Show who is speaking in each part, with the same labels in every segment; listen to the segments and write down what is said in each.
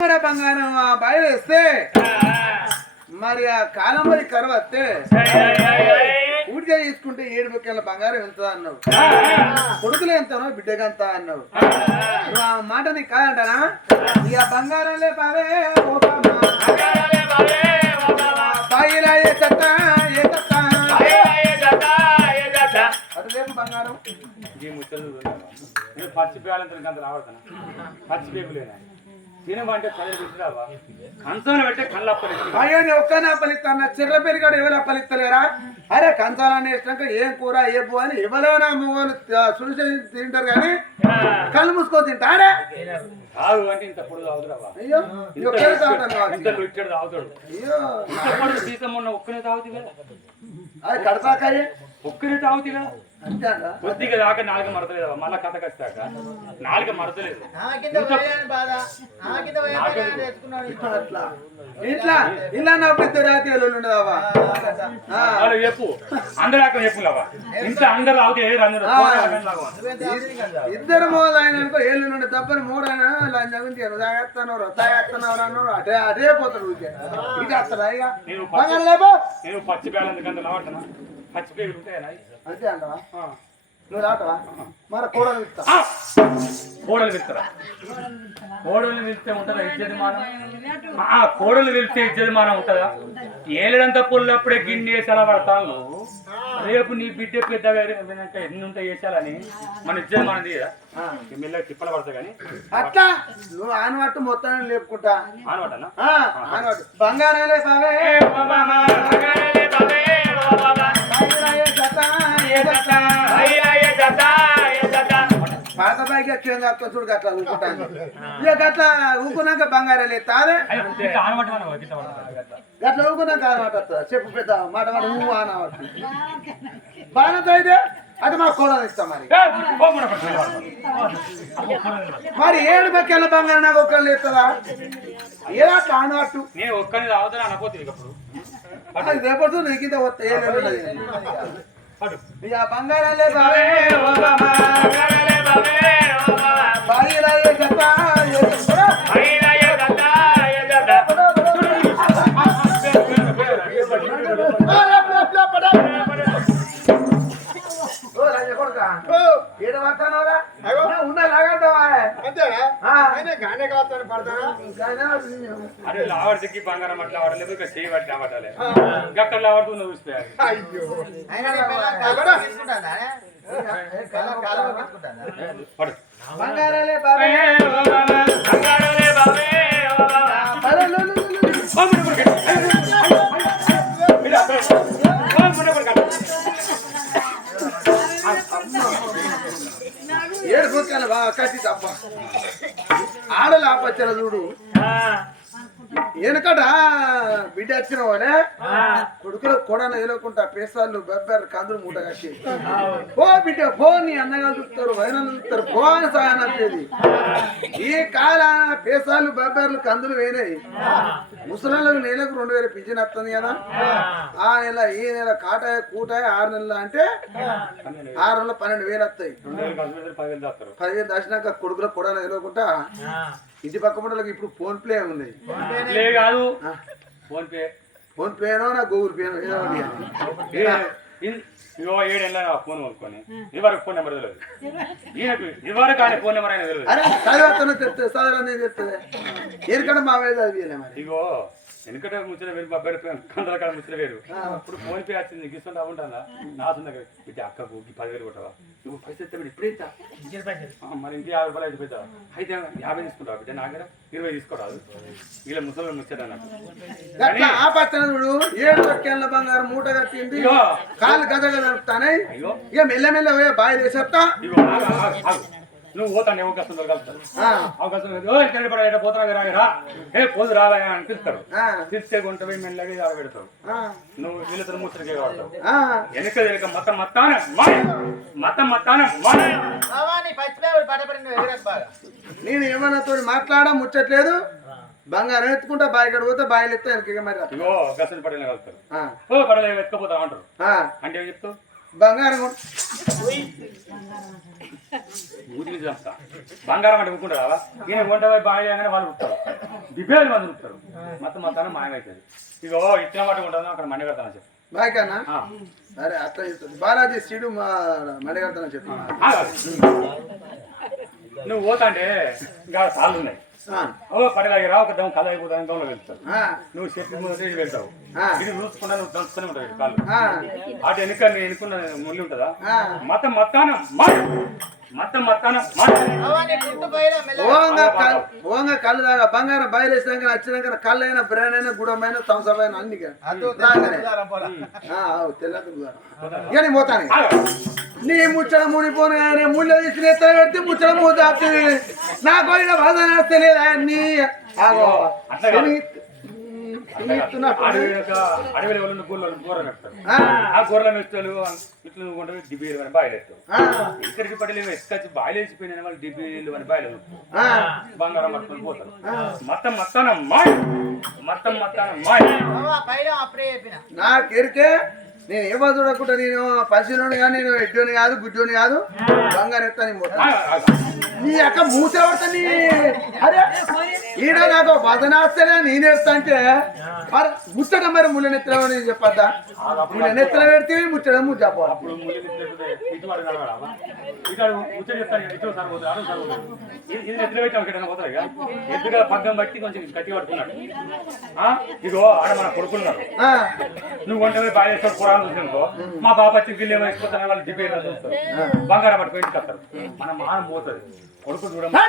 Speaker 1: బంగారం ఆ బయలు వేస్తే మరి ఆ కాలం మరి కరువు వస్తే పూర్తిగా తీసుకుంటే ఏడు బొక్కల బంగారం ఎంత అన్నావు? కొడుకులు ఎంతనో బిడ్డగా ఎంత అన్నావు? నువ్వు ఆ మాట నీకు కాదంటానా ఇక బంగారం లేపాలే బంగారం.
Speaker 2: ఈ ముచ్చలు నేను పచ్చి పేలంతా రావడతాను పచ్చి పేపులేనా తినమంటే చదివి పెట్టిరావా కంచంలో పెట్టే కళ్ళు అప్పలేదు
Speaker 1: అయ్యో నీ ఒక్కనే అప్పలిస్తాను. చిర్ర పెరిగాడు ఎవరు అప్పలిస్తలేరా? అరే కంచాలని వేసినాక ఏం కూర ఏ పువ్వు అని ఎవరైనా మూగోలు సుడిచి తింటారు కానీ కళ్ళు మూసుకో తింటారా
Speaker 2: కాదు అంటే ఇంత తాగుతురావా
Speaker 1: అయ్యో నీ ఒక్కనే తాగుతాను
Speaker 2: ఇంత
Speaker 1: కావచ్చు.
Speaker 2: లుచ్చాడు తాగుతాడు.
Speaker 1: అయ్యో.
Speaker 2: ఇంత పొడుగు సీతం ఉన్న ఒక్కనే తాగుతుంది కదా
Speaker 1: అది కడపాకాయే.
Speaker 2: ఒక్కనే తాగుతుంది కదా కొద్దిగా దాకా నాలుక మరతలేదు మళ్ళా కథ కచ్చాక. నాలుక మరతలేదు.
Speaker 1: ఇట్లా ఇలా నా పెద్ద రాత్రి ఉండదావా
Speaker 2: చెప్పు. అందరూ అక్కడ చెప్పులావా? ఇంత అందరూ అందరూ?
Speaker 1: ఇద్దరు మూడు ఆయన అనుకో ఏళ్ళు నుండి తప్పని మూడు ఆయన లంచం తాగేస్తాను తాగేస్తున్నావు అన్నాడు అటే అటే పోతాడు ఇటు వస్తాడా ఇక?
Speaker 2: నేను పచ్చి లాడుతున్నా పచ్చి పేలు ఉంటాయా
Speaker 1: అంతే అంటవా? నువ్వు రాటవా మరి కూడలు ఇస్తా!
Speaker 2: కోడలు విత్తరా కోడలు విత్తే ఉంటుందా? ఇచ్చేది మానం ఆ కోడలు వెళ్తే ఇచ్చేది మానం ఉంటుందా? ఏళ్ళంతా పుల్లప్పుడే గిన్నె వేసి అలా పడతాను. రేపు నీ బిడ్డ పెద్దగా ఎన్ని ఉంటాయి వేసాలని మన ఇచ్చేది మనం తీయదా మెల్లగా తిప్పలు పడతా కానీ.
Speaker 1: అట్లా? నువ్వు ఆనవట్టు మొత్తాన్ని లేపుకుంటా.
Speaker 2: అనవాటనా
Speaker 1: ఆ, ఆనవట్టు. బంగారాలే జత, ఏ జత. పాత బాయికి వచ్చేది అక్క చూడు గట్లా ఊకుంటాను ఇక గట్లా ఊకున్నాక బంగారాలు ఎత్తాదే గట్లా ఊకున్నాక అనమాట? చెప్పు పెద్ద మాట మాట ఊ అయితే అది మా కోడలు ఇస్తాం మరి. మరి ఏడు బెక్కల బంగారం నాకు ఒక్కళ్ళు ఎత్తదా ఏదా కానట్టు
Speaker 2: నేను ఒక్కని తాగుతాను అనపోతుంది ఇప్పుడు.
Speaker 1: అది రేపడుతూ నీకు ఇంత లేదు ఉన్నది.
Speaker 2: పడు
Speaker 1: ఇక బంగారాలే బావే
Speaker 3: అంతేనా
Speaker 1: ఆ.
Speaker 3: ఆయన గానే కాస్తాను పడతానా?
Speaker 2: అరే లావడికి బంగారం అట్లా వాడలేదు ఇక చేయి పట్టి పట్టాలి గక్కడ లావడుతూ నువ్వు చూస్తే
Speaker 3: అయ్యో.
Speaker 4: ఆయన నీ
Speaker 1: ఏడు కుక్కలు బాగా కట్టి తప్ప. ఆడలు ఆపచ్చిన చూడు? వెనకట బిడ్డ వచ్చిన వాళ్ళే కొడుకులు కూడా ఎదుర్కొంటా పేసాలు బెబ్బర్ కందులు మూట కట్టి. పో బిడ్డ పో నీ అన్నగారు చూస్తారు వైనాలు చూస్తారు పో అని సాయం వచ్చేది ఈ కాల పేసాలు బెబ్బర్లు కందులు వేనాయి ముసలాళ్ళకు నెలకు రెండు వేలు పింఛన్ వస్తుంది కదా. ఆ. నెల ఈ నెల కాటాయ కూటాయ ఆరు నెలలు అంటే ఆరు నెలలు పన్నెండు వేలు వస్తాయి.
Speaker 2: పదివేలు
Speaker 1: దాచినాక కొడుకులకు కూడా ఎదుర్కొంటా ఇంటి పక్క పుట్టలకు ఇప్పుడు ఫోన్ ప్లే ఉన్నాయి.
Speaker 2: కాదు. Phone pay.
Speaker 1: ఫోన్ పేనో నా గూగుల్ పేనో ఏదో
Speaker 2: ఏడేళ్ళ ఫోన్ కొనుక్కొని ఇదివరకు ఫోన్ నెంబర్ తెలియదు. ఈయనకు ఇదివరకు ఆయన ఫోన్ నెంబర్ ఆయన తెలియదు.
Speaker 1: అరే చదివేస్తానో తెస్తుంది చదవని తెస్తుంది ఎందుకంటే మా వేద
Speaker 2: ఇగో ముచ్చట వేరు బొబ్బరి కందల కాడ ముచ్చట వేరు. ఇప్పుడు ఫోన్ పే వచ్చింది గిస్తుంటా ఉంటుందా? నా సొంత అక్కకు ఈ పదివేలు కొట్టవా? నువ్వు పైసలు ఎత్తా బిడ్డ ఇప్పుడే ఇస్తా. ఆ, మరి ఇంటి యాభై రూపాయలు అయితే పెడతావా అయితే యాభై తీసుకుంటావా బిడ్డ? నా దగ్గర ఇరవై తీసుకోరాదు వీళ్ళ ముసలి నాకు
Speaker 1: అట్లా ఆ పక్కన చూడు ఏడు లక్షల బంగారం మూట కట్టింది. కాలు గద గద
Speaker 2: అయ్యో.
Speaker 1: ఇక మెల్ల మెల్ల పోయి బాయ్
Speaker 2: ఆగు. నువ్వు పోతాను అవకాశం దొరకలుగుతారు
Speaker 1: ఆ,
Speaker 2: అవకాశం పడ పోతున్నా రాగరా ఏ పోదు రావా అని పిలుస్తారు. గుంట పోయి మెల్లగా ఇలా పెడతావు
Speaker 1: ఆ,
Speaker 2: నువ్వు వీళ్ళతో ముచ్చటకే వాడతావు.
Speaker 1: ఆ.
Speaker 2: వెనక వెనక మతం మత్తాన మతం మత్తాన
Speaker 4: బావా.
Speaker 1: నేను ఏమన్నా తోటి మాట్లాడా ముచ్చట్లేదు. బంగారం ఎత్తుకుంటా బాయ్ కడ పోతే బాయిలు ఎత్తా వెనక మరి
Speaker 2: ఇగో గసని పడేలా కలుగుతారు
Speaker 1: ఆ,
Speaker 2: ఓ పడలే ఎత్తుకపోతా అంటారు.
Speaker 1: ఆ.
Speaker 2: అంటే చెప్తావు?
Speaker 1: బంగారం.
Speaker 2: ఊరికి చెప్తా బంగారం అంటే ఊరుకుంటారా? ఈయన వంట పోయి బాగా చేయగానే వాళ్ళు ఉంటారు డిబేలు మంది ఉంటారు మొత్తం మొత్తాన్ని మాయమవుతుంది ఇగో ఇచ్చిన మాట ఉంటాను అక్కడ మండి కడతాను చెప్పి.
Speaker 1: సరే అట్లా చేస్తుంది బాలాజీ సీడు మా మడిగడతానని చెప్పి.
Speaker 2: ఆ. నువ్వు పోతాంటే ఇంకా సార్లు ఉన్నాయి. ఓ పడలాగి రా ఒక దమ్ము కళ అయిపోతాను దమ్ములో వెళ్తావు నువ్వు చెప్పి ముందు వెళ్తావు. ఇది చూసుకున్నా నువ్వు దంచుతూనే ఉంటావు కాళ్ళు. అటు వెనుక నేను ఎన్నుకున్న ముళ్ళు ఉంటుందా. మతం మత్తానం మాట మతం మత్తానం మాట.
Speaker 3: అవన్నీ గుర్తు పోయినా మెల్ల
Speaker 1: ఓంగా కళ్ళు దాకా బంగారం బయలుసినాక వచ్చినాక కళ్ళు అయినా బ్రెయిన్ అయినా గుడమైన అయినా అన్ని తెల్లది పోతాను. నీ ముచ్చట మునిపోయిన ముళ్ళ తీసి నెత్త పెడితే ముచ్చట మూతాది నా కోరిన బాధ తెలియదా నీ ఆగో
Speaker 2: అట్లా కాదు.
Speaker 1: తిని- తిని ఇస్తున్నప్పుడు.
Speaker 2: అడవి వాళ్ళు గొర్రెలు గొర్రెలు కడతారు
Speaker 1: ఆ,
Speaker 2: గొర్రెల మెత్తలు ఇట్లా నువ్వు డిబీలు అని బాయిలు
Speaker 1: ఆ,
Speaker 2: ఇక్కడికి పడలేవు ఎక్కచ్చి బాయిలు వేసిపోయిన వాళ్ళు డిబీలు అని బాయిలు
Speaker 1: ఆ,
Speaker 2: బంగారం పట్టుకొని పోతారు. మొత్తం మొత్తాన మాయ. మొత్తం మొత్తాన మాయ.
Speaker 3: చెప్పిన.
Speaker 1: నాకెరికే నేను ఏమో చూడకుండా నేను పసిలోని నేను ఎడ్డోని కాదు గుడ్డోని కాదు. బంగారు ఎత్తని నీ అక్క మూత పడతాని అరే ఈడ నాకు బదనాస్తలే నేను ఎడతా అంటే మరి ముచ్చట మరి ముళ్ళ నెత్తలో నేను చెప్పద్దా? ముళ్ళ నెత్తలో పెడితే ముచ్చట ముచ్చ చెప్పాలి
Speaker 2: అప్పుడు ముళ్ళు నెత్తిలో ఇటు వాడు నడవడా? ఇటు వాడు ముచ్చట చెప్తాను కదా, ఇటు సార్ పోతారు, అటు సార్ పోతారు. ఇది- ఇది నెత్తిలో పెట్టి ఒకటి పోతారు ఇక? ఎద్దుగా పగ్గం బట్టి కొంచెం కట్టి పట్టుకున్నాడు. ఆ? ఇగో ఆడ మన కొడుకున్నారు నువ్వు పోయి బాగా చేస్తాడు పురాణం చూసినాకో మా బాబా వచ్చి గిల్లి వేసుకుంటాను వాళ్ళు డిబేట్ చూస్తారు. బంగారం పట్టుకొని ఇంటికి వస్తారు. మన మానం పోతుంది. కొడుకు చూడండి
Speaker 1: నా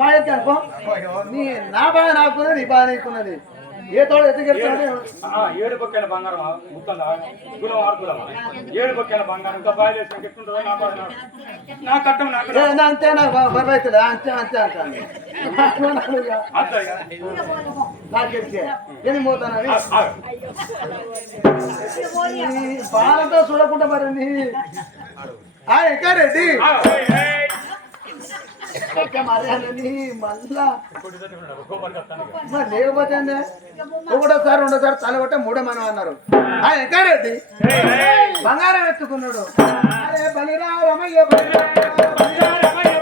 Speaker 1: బాధ చెత్తని. నాకు నీ బాధ నీకున్నది. నీ బాగా నీకున్నది ఏ తోడు ఎత్తుకెళ్తాడు
Speaker 2: ఆ, ఏడు బొక్కైన బంగారం ముత్తందా గులం ఆడుకులమా ఏడు బొక్కైన బంగారం ఇంకా బాగా చేసిన ఎట్లుంటుందో నా బాధ నాకు. నా కట్టం నాకు రా.
Speaker 1: అంతే నాకు బరువైతుంది అంతే అంతే అంతే
Speaker 2: అంతే ఇక.
Speaker 1: నాకెరికే నేను పోతానని
Speaker 2: ఆ, ఆ.
Speaker 1: లేకపోతే? ఒకటోసారి రెండోసారి తలగొట్ట మూడో మనం అన్నారు.
Speaker 2: ఏయ్.
Speaker 1: బంగారం ఎత్తుకున్నాడు. అరే బలిరా రమయ్య బలిరా
Speaker 2: రమయ్య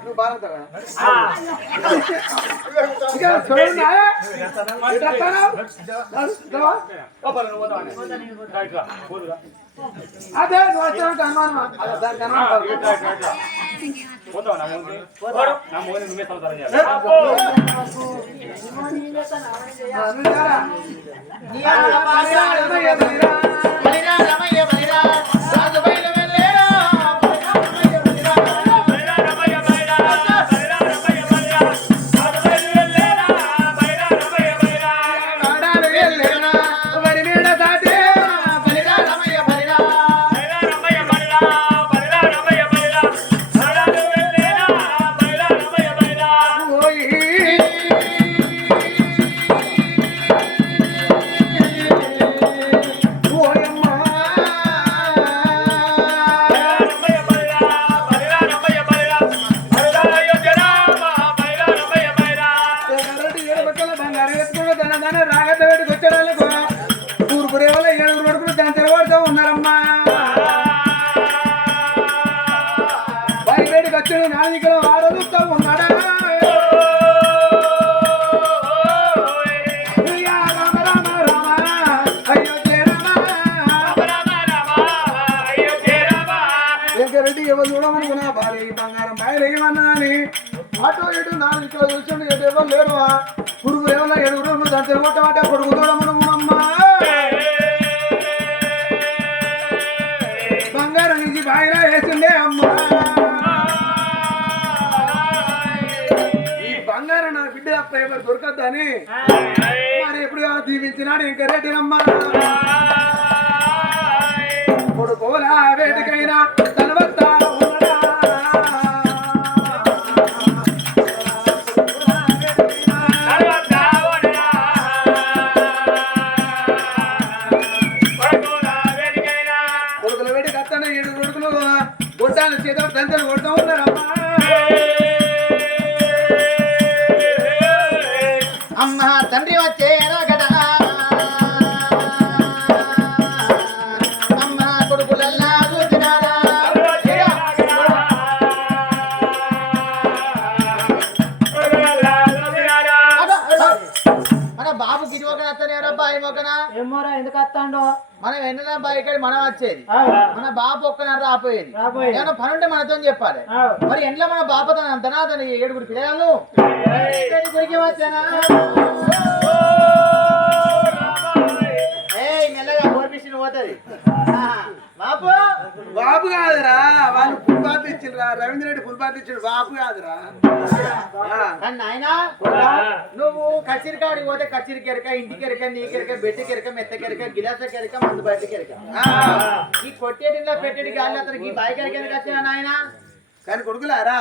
Speaker 1: నువ్వు అదే నువ్వు వచ్చావంటే అనుమానం అదే దానికి అనుమానం
Speaker 2: రైట్, రైట్, రైట్
Speaker 1: బంగారం ఏమన్నా అని అటు ఇటు నాలుగు కిలో చూసిండు ఎటు ఎవరు లేరు పురుగు ఏమన్నా ఏడుగురు దాని తిరగొట్టమాట కొడుకు చూడమను అమ్మా బంగారం నుంచి బాగా వేసిందే అమ్మ. ఈ బంగారం నా బిడ్డ తప్ప ఎవరు దొరకద్దని మరి ఎప్పుడు దీవించినాడు ఇంకా రెడ్డినమ్మా కొడుకోలా వేటికైనా తలవత్తా ఉన్నడా
Speaker 5: ఎందుకు వస్తాండో?
Speaker 3: మనం ఎన్న బయట మనం వచ్చేది. మన బాపు ఒక్కనాడు రాపోయేది.
Speaker 5: రాపోయేది.
Speaker 3: ఏమన్నా పని ఉంటే మనతో చెప్పాలి. మరి ఎంట్లో మన బాపతో అంతనా అతని ఏడుగురు పిల్లలు గురికి వచ్చానా? మెల్లగా పోతుంది. బాపు.
Speaker 1: బాబు కాదురా వాళ్ళు ఫుల్ బాత్ ఇచ్చిండ్రా రవీంద్ర రెడ్డి ఫుల్ బాత్ ఇచ్చిండు బాబు కాదురా.
Speaker 3: నాయన నువ్వు కచ్చిరి కాడికి పోతే కచ్చిరి కెరక ఇంటి కెరక నీ కెరక బెట్టి కెరక మెత్త కెరక గిలాస కెరక మందు బయట కెరక. ఈ కొట్టేటిలో పెట్టేటి గాలి అతనికి ఈ బాయ్ కెరక ఎందుకు వచ్చినా నాయన?
Speaker 1: కానీ కొడుకులారా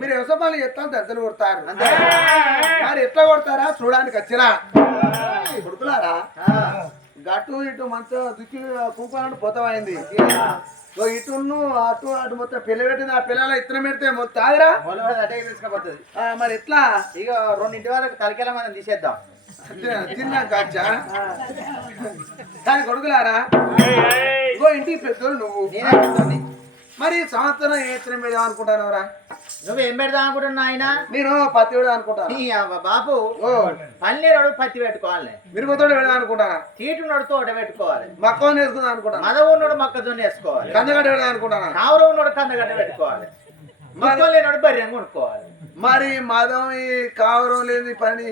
Speaker 1: మీరు వ్యవసాయ పనులు ఎత్తాను దద్దలు కొడతారు
Speaker 3: అంతే.
Speaker 1: మరి ఎట్లా కొడతారా? చూడడానికి వచ్చిరా. కొడుకులారా గట్టు ఇటు మంచిగా దుక్కి కూకోనట్టు పోతామైంది. ఇటును అటు అటు మొత్తం పిల్ల పెట్టింది. ఆ పిల్లల ఇత్తనం పెడితే మొత్తం
Speaker 3: మొదలు అటే తీసుకుపోతుంది.
Speaker 1: ఆ, మరి ఎట్లా?
Speaker 3: ఇక రెండింటి వరకు తలకెళ్ళ మనం తీసేద్దాం.
Speaker 1: తిన్నాక వచ్చా? కానీ కొడుకులారా? ఇగో ఇంటికి పెద్దోళ్ళు నువ్వు.
Speaker 3: నేనే పెడుతుంది
Speaker 1: మరి సంవత్సరం ఏ ఇత్తనం పెడదాం అనుకుంటానవరా
Speaker 3: నువ్వు ఏం పెడదాం అనుకుంటున్నా ఆయన
Speaker 1: నేను పత్తి పెడదాం అనుకుంటాను. ఓ.
Speaker 3: పన్నీరు పత్తి పెట్టుకోవాలి.
Speaker 1: మిరుగుతోటి పెడదాం అనుకుంటానా?
Speaker 3: తీటున్నోడు తోట పెట్టుకోవాలి.
Speaker 1: మక్కవ వేసుకుందాం అనుకుంటాను?
Speaker 3: మదవు ఉన్నోడు మొక్కజొన్న వేసుకోవాలి
Speaker 1: కందగడ్డ పెడదాం అనుకుంటానా?
Speaker 3: కావురం ఉన్నోడు కందగడ్డ పెట్టుకోవాలి. మొక్కలు లేనోడు బర్రెం కొనుక్కోవాలి.
Speaker 1: మరి మదం ఈ కావరం లేని పని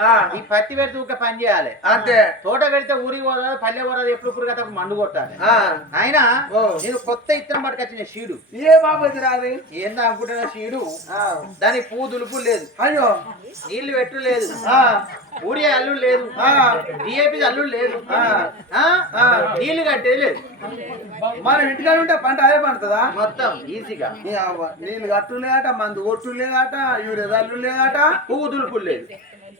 Speaker 1: ఆ,
Speaker 3: ఈ పత్తి పెడితే ఊక పని చేయాలి.
Speaker 1: అంతే.
Speaker 3: తోట పెడితే ఊరికి పోరాదు పల్లె పోరాదు ఎప్పుడు ఇప్పుడు కదా మండు కొట్టాలి.
Speaker 1: ఆ,
Speaker 3: ఆయన
Speaker 1: ఓ.
Speaker 3: నేను కొత్త ఇత్తనం పట్టుకొచ్చిన షీడు.
Speaker 1: ఏ బాబు రాది
Speaker 3: ఏందా అనుకుంటున్న షీడు?
Speaker 1: ఆ,
Speaker 3: దానికి పువ్వు దులుపు లేదు.
Speaker 1: అయ్యో.
Speaker 3: నీళ్ళు పెట్టు లేదు.
Speaker 1: ఆ,
Speaker 3: ఊరియా అల్లు లేదు డిఏపి అల్లు లేదు.
Speaker 1: ఆ,
Speaker 3: ఆ?
Speaker 1: ఆ.
Speaker 3: నీళ్ళు కట్టేది లేదు.
Speaker 1: మనం ఇంటికాడ ఉంటే పంట అదే పండుతుందా?
Speaker 3: మొత్తం ఈజీగా.
Speaker 1: నీళ్ళు కట్టు లేదట మందు కొట్టు లేదట యూరియా దల్లు లేదట.
Speaker 3: పువ్వు దులుపు లేదు.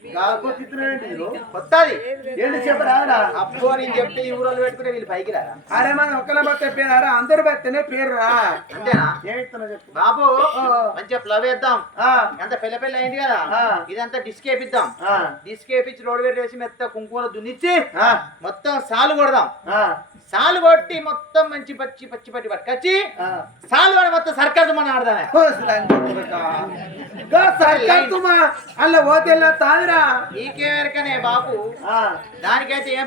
Speaker 1: ఇత్తనం ఏంటి
Speaker 3: అప్పు చెప్తే ఈ ఊరోళ్ళు పెట్టుకునే వీళ్ళు పైకి రారా?
Speaker 1: అరే మనం ఒక్కల బట్టే పేరు అందరు బత్తేనే పేరు రా
Speaker 3: అంతేనా
Speaker 1: చెప్పు?
Speaker 3: బాబు మంచిగా ప్లవ్ వేద్దాం. ఎంత పెళ్ళ పెళ్ళ అయింది కదా. ఇదంతా డిస్క్ వేపిద్దాం. డిస్క్ వేపించి రోడ్ వేడి వేసి మెత్త కుంకుమలో దున్నిచ్చి మొత్తం సాలు కొడదాం. సాలు కొట్టి మొత్తం మంచి పచ్చి పచ్చి పట్టి పట్టుకొచ్చి. సాలు వాడి మొత్తం సర్కస్ మన ఆడదానే
Speaker 1: సర్కార్తుమా అల్ల పోతెల్లా తాదిరా
Speaker 3: నీకేమెరకనే బాపు
Speaker 1: ఆ,
Speaker 3: దానికైతే ఏం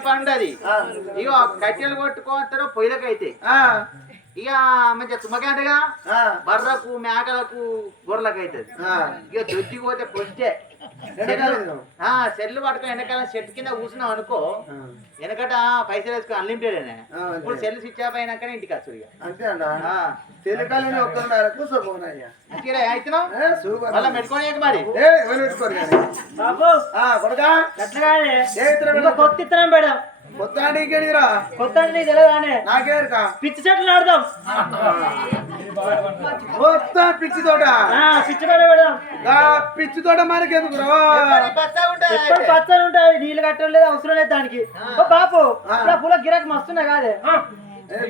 Speaker 1: ఆ,
Speaker 3: ఇగో కట్టెలు కొట్టుకోవస్తారో పొయ్యిలకైతే. ఇక మంచిగా తుమ్మకంటగా బర్రకు మేకలకు గొర్రెలకు అవుతుంది. ఇక దొడ్డికి పోతే సెల్లు? పట్టుకొని వెనకాల చెట్టు కింద కూర్చున్నాం అనుకో వెనకట పైసలు వేసుకుని అన్లిమిటెడ్
Speaker 1: అంతే.
Speaker 3: ఇప్పుడు సెల్ స్విచ్ ఆఫ్ అయినాకనే ఇంటికి వచ్చు ఇక.
Speaker 1: అంతే తెలికాలని ఒక్కరున్నారు
Speaker 3: అవుతున్నావు మళ్ళీ పెట్టుకోని మరి?
Speaker 1: పెట్టుకోరు కొడకా?
Speaker 5: కొత్త ఇత్తనం పెడదాం.
Speaker 1: కొత్త నీకేడిరా
Speaker 5: కొత్త తెలియదానే
Speaker 1: నాకేరుకా
Speaker 5: పిచ్చి చెట్లు నాడదాం
Speaker 1: మొత్తం పిచ్చి తోట.
Speaker 5: ఆ, పిచ్చి పెడ పెడదాం.
Speaker 1: పిచ్చి తోట
Speaker 5: ఎప్పుడు పచ్చని ఉంటాయి నీళ్ళు కట్టడం లేదు అవసరం లేదు దానికి. ఓ బాపు పూల గిరాకీ మస్తున్నాయి కాదే.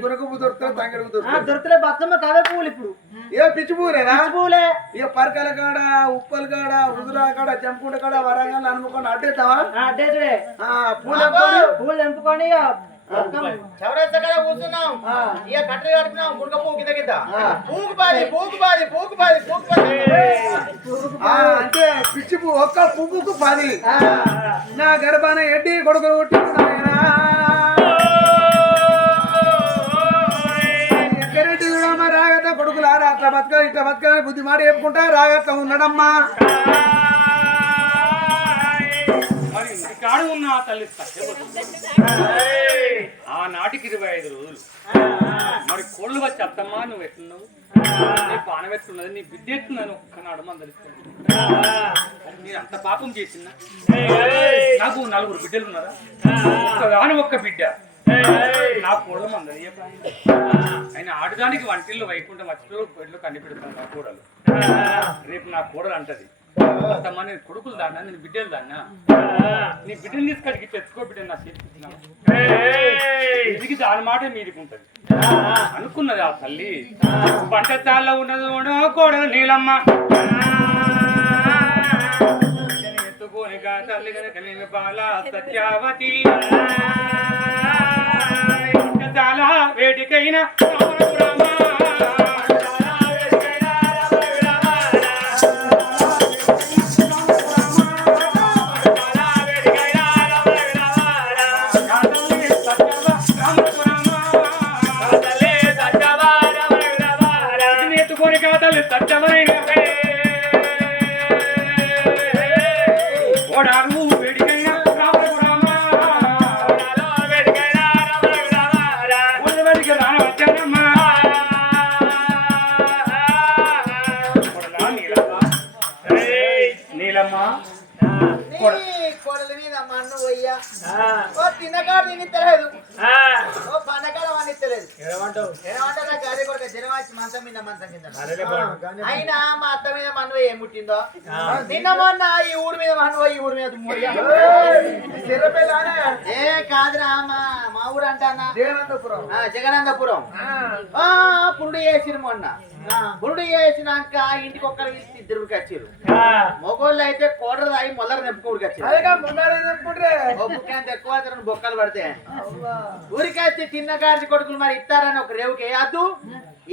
Speaker 1: గురకపు దొరుకుతా తంగడుకు
Speaker 5: ఆ,
Speaker 1: దొరుకుతా
Speaker 5: దొరుకుతలే బతుకమ్మ కవే పువ్వులు ఇప్పుడు.
Speaker 1: ఏ పిచ్చి
Speaker 5: పిచ్చి పువ్వులే
Speaker 1: ఇక పరకల కాడ ఉప్పల కాడ హుజురా కాడ జంపుకుంట కాడ వరంగల్ అనుకోండి అడ్డేస్తావా?
Speaker 5: తెంపుకొని?
Speaker 3: కూర్చున్నాం. ఇక కట్టెలు కింద కింద పూకు పాది పూకు పాది పూకు పాది పూకు పాది
Speaker 1: ఆ, అంటే పిచ్చి ఒక్క పువ్వుకు పది. నా గర్భాన ఎడ్డి కొడుకులు రాగత కొడుకులారా అట్లా బతక ఇట్లా బతకాలని బుద్ధి మాట చెప్పుకుంటా రాగట్ల ఉన్నాడమ్మా.
Speaker 2: మరి ఇంటికాడ ఉన్న ఆ తల్లి ఆ నాటికి ఇరవై ఐదు రోజులు. మరి కోళ్ళు వచ్చి అత్తమ్మా నువ్వు ఎట్లున్నావు? నీ పానం ఎట్లున్నది? నీ బిడ్డ ఎట్లున్నది? ఒక్కనాడు మందలిస్తాను నేను అంత పాపం చేసిన నాకు నలుగురు బిడ్డలు ఉన్నారా? ఒక్కగాని ఒక్క బిడ్డ. నా కోళ్ళ అందరి ఆయన ఆడదానికి వంటిల్లో వైకుంఠం వచ్చిలో పెళ్ళు కన్ని నా కూడలు. రేపు నా కూడలు అంటది. అత్తమ్మా నేను కొడుకులు దాన్నా నేను బిడ్డలు దాన్నా. నీ బిడ్డలు తీసుకడికి తెచ్చుకో బిడ్డ నా చేతికి దాని మాట మీదికి ఉంటది. అనుకున్నది ఆ తల్లి. పంట తాళ్ళ ఉన్నది కోడలు నీలమ్మ. ఎత్తుకోనిగా ఎత్తుకోని తల్లి కనుక నేను బాల సత్యావతి. అందాల వేడికైన
Speaker 5: ఓడారు వేడి
Speaker 3: అయినా మా అత్త మీద మన్ను ఏం పుట్టిందో? నిన్న మొన్న ఈ ఊరి మీద మన్ను ఈ ఊరి మీద ఏ కాదురా మా మా ఊరు అంటానా? జగనందపురం. ఆ పురుడు వేసిరు మొన్న. పురుడు వేసినాక ఇంటికి ఒక్కరు పిలిచి ఇద్దరు వచ్చారు. మొగోళ్ళు అయితే కోడలు తాగి మొదలు నింపుకోడికి వచ్చారు. ఎక్కువ బొక్కలు పడతాయి ఊరికి వచ్చి చిన్న గారి కొడుకులు మరి ఇస్తారని ఒక రేవుకి వేయద్దు.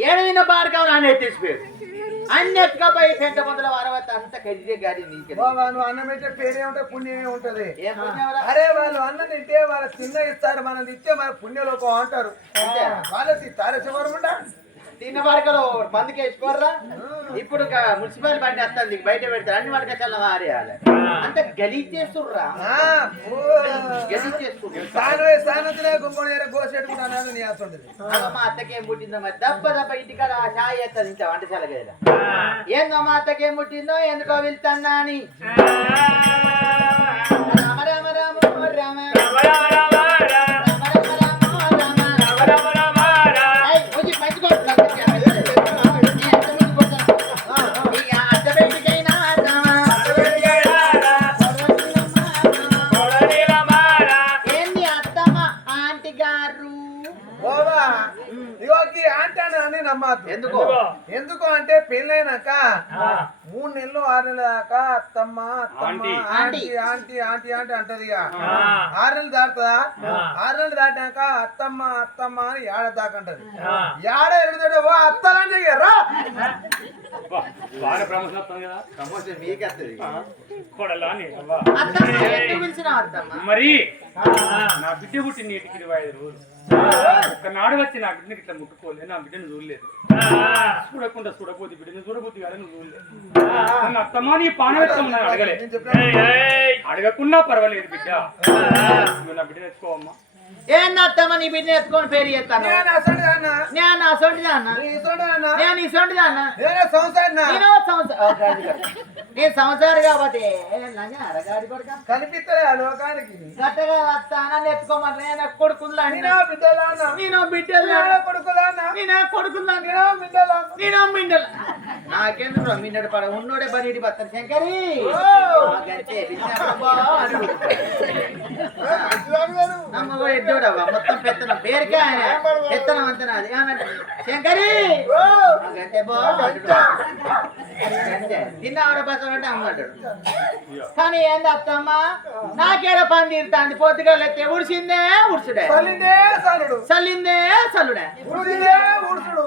Speaker 3: ఏడైన బాడకావు నాన్న ఎత్తేసిపోయారు. అన్ని ఎత్తుకపోయి పెంట పొందల వారవత అంత ఖరీదే
Speaker 1: బాబా నువ్వు అన్నం అయితే పేరే ఉంటే పుణ్యమే ఉంటది? అరే వాళ్ళు అన్నం తింటే వాళ్ళ చిన్న ఇస్తారు మనం ఇస్తే మన పుణ్యలోకం అంటారు. వాళ్ళకి తారసవరముండా
Speaker 3: తిన్న బాడకలు బందికి వేసుకోర్రా? ఇప్పుడు మున్సిపల్ బండి వస్తుంది బయట పెడతారు అన్ని వాడికి చాలా మారేయాలి. అంత గలీజ్ చేస్తుర్రా? గలీజ్ అలా మా అత్తకి పుట్టిందో మరి? దెబ్బ దెబ్బ ఇంటికాడ చాయ్ చేస్తుంది ఇంకా వంటశాల గదిలో ఏందో మా అత్తకి పుట్టిందో ఎందుకో వెళ్తాన్నా అని.
Speaker 1: నమ్మద్దు
Speaker 3: ఎందుకో?
Speaker 1: ఎందుకు అంటే పెళ్ళైనాక మూడు నెలలు ఆరు నెలల దాకా అత్తమ్మ అత్తమ్మ
Speaker 2: ఆంటీ.
Speaker 1: Aunty aunty. ఆంటీ అంటది ఇక. ఆరు నెలలు దాటుతుందా? ఆరు నెలలు దాటాక అత్తమ్మ అత్తమ్మ అని ఏడ దాకంటది ఏడ ఎరుగుతాడు ఓ అత్తలని
Speaker 3: అత్తమ్మ
Speaker 2: మరి? నా బిడ్డ పుట్టి నీటికి ఇరవై ఐదు రోజులు. ఒకనాడు వచ్చి నా బిడ్డకి ఇట్లా ముట్టుకోలేదు నా బిడ్డను చూడలేదు. చూడకుండా చూడపోతే బిడ్డను చూడబోతే కానీ నువ్వు చూడలేదు. నన్ను అత్తమ్మా నీ పానవెత్తమ్మ నన్ను అడగలే. అడగకున్నా పర్వాలేదు బిడ్డ. నువ్వు నా బిడ్డను ఎత్తుకోవమ్మా.
Speaker 3: ఏంది అత్తమ్మ నీ బిడ్డ ఎత్తుకొని పేరు చేస్తాను
Speaker 1: నేను అన్న
Speaker 3: నేను అసొంటిదా అన్న
Speaker 1: అన్న
Speaker 3: నేను ఇసొంటిదా అన్న
Speaker 1: నేనే సంసారి
Speaker 3: నేను నేను కాబట్టి. అరగాడి కొడుక
Speaker 1: కనిపిస్తలే ఆ లోకానికి.
Speaker 3: గట్టగా వస్తానని ఎత్తుకోమంటే నేను కొడుకుందా
Speaker 1: నేనా బిడ్డలా అన్న.
Speaker 3: నేను బిడ్డలు
Speaker 1: నేనా కొడుకులా
Speaker 3: నేను కొడుకుందా
Speaker 1: నేనా బిడ్డలా అన్న.
Speaker 3: నేను మిండలు నాకెందుకు మిండడు పడ ఉన్నోడే బని బతారు శంకరి. అమ్మ ఎడ్డోడవ్వ మొత్తం పెత్తనం. పేరుకే ఆయన. పెత్తనం అంత నాది. ఏమన్నాడు? శంకరి! నాకంటే బా. తిన్న ఆవిడ బస్సు అంటే అమ్మంటాడు. కానీ ఏంది అత్తమ్మ? నాకేదో పని తీరుతాంది? పొద్దుగా లేతే ఉడిసిందే
Speaker 1: సలుడు
Speaker 3: చల్లిందే
Speaker 1: ఉడుచుడు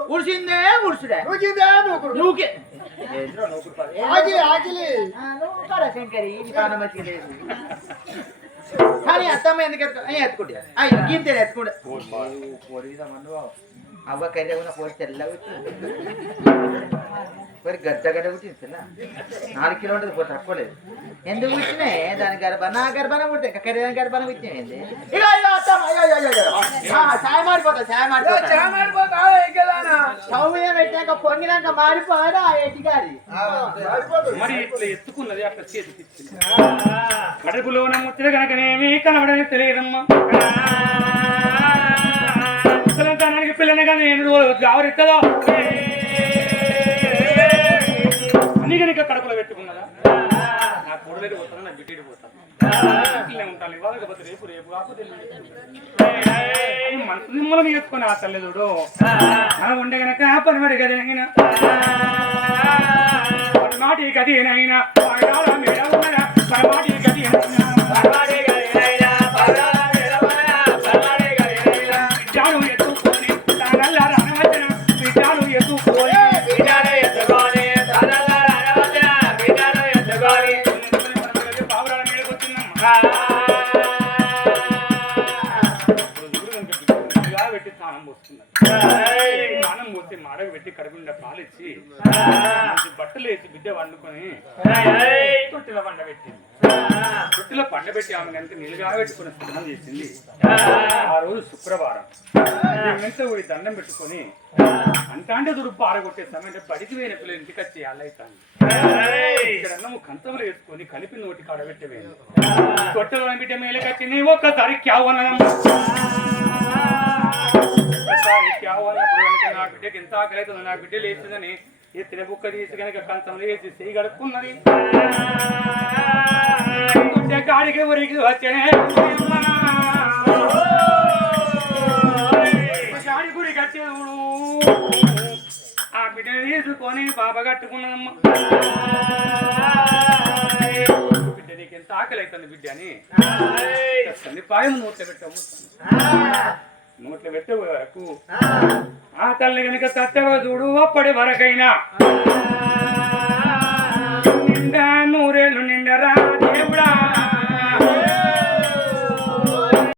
Speaker 3: ఉడిసిందే
Speaker 1: నూకుడు.
Speaker 3: నువ్వుకే
Speaker 1: ఆగిలి ఆగిలి
Speaker 3: నువ్వు శంకరి. ప్రాణం మంచిగా లేదు కానీ అత్తమ్మ ఎందుకు ఎత్తుకో ఎత్తుకుంటా అయ్యి గింతే ఎత్తుకుంటా అవ్వ కర్రీ ఉన్న పోయి తెల్లగా వచ్చింది మరి గడ్డ గడ్డ కుట్టిందా నాలుగు కిలో ఉంటుంది పోతే తక్కువ లేదు. ఎందుకు వచ్చినాయి దాని గర్భ నా గర్భన కుడితే ఇంకా కర్రీ గర్భన స్టవ్ మీద పెట్టాక పొంగినాక మాడిపోదా ఆ ఎట్టిగారి
Speaker 2: మరి ఇట్లా ఎత్తుకున్నది అట్లా ఇచ్చింది కడుపులో కనుకనేమి కనబడని తెలియదమ్మా. ముసలితనానికి పిల్లని కానీ ఎన్ని మనసు నిమ్మలం చేసుకొని ఆ తల్లిదుడు మనం ఉండే గనక పనివాడి గదేనైనా పనిమాటి గది నైనా మీద ఉన్నదా పనిమాటి వేసి బిడ్డ వండుకొని తొట్టిలో వండ పెట్టింది. పుట్టిలో పండబెట్టి ఆమె కనుక నీళ్ళుగా పెట్టుకుని స్నానం చేసింది. ఆ. రోజు శుక్రవారం. ఎంత ఊడి దండం పెట్టుకొని అంటాంటే దురుపు ఆరగొట్టే సమయంలో బడికి పోయిన పిల్లలు ఇంటికి వచ్చి అల్లైతాను ఇక్కడ అన్నము కంచంలో వేసుకొని కలిపి నోటి కాడబెట్టవేది కొట్టలో బిడ్డ మేలకొచ్చింది ఒక్కసారి క్యావన్నప్పుడు కనుక నా బిడ్డకి ఎంత ఆకలి అవుతుందో నా బిడ్డ లేచిందని ఎత్తిన బుక్క తీసి కనుక కంచంలో వేసి చేయి గడుక్కున్నది గుడ్డ గాడికి ఉరికి వచ్చే గాడి గురి కట్టేవుడు ఆ బిడ్డని తీసుకొని బాబా కట్టుకున్నదమ్మ. బిడ్డ నీకు ఎంత ఆకలి అవుతుంది బిడ్డ అని. పాయం నోట్లో పెట్టాము నోట్లో పెట్టే వరకు ఆ. తల్లి కనుక తత్తవ చూడు అప్పటి వరకైనా. నిండా నూరేళ్ళు నిండరా దేవుడా.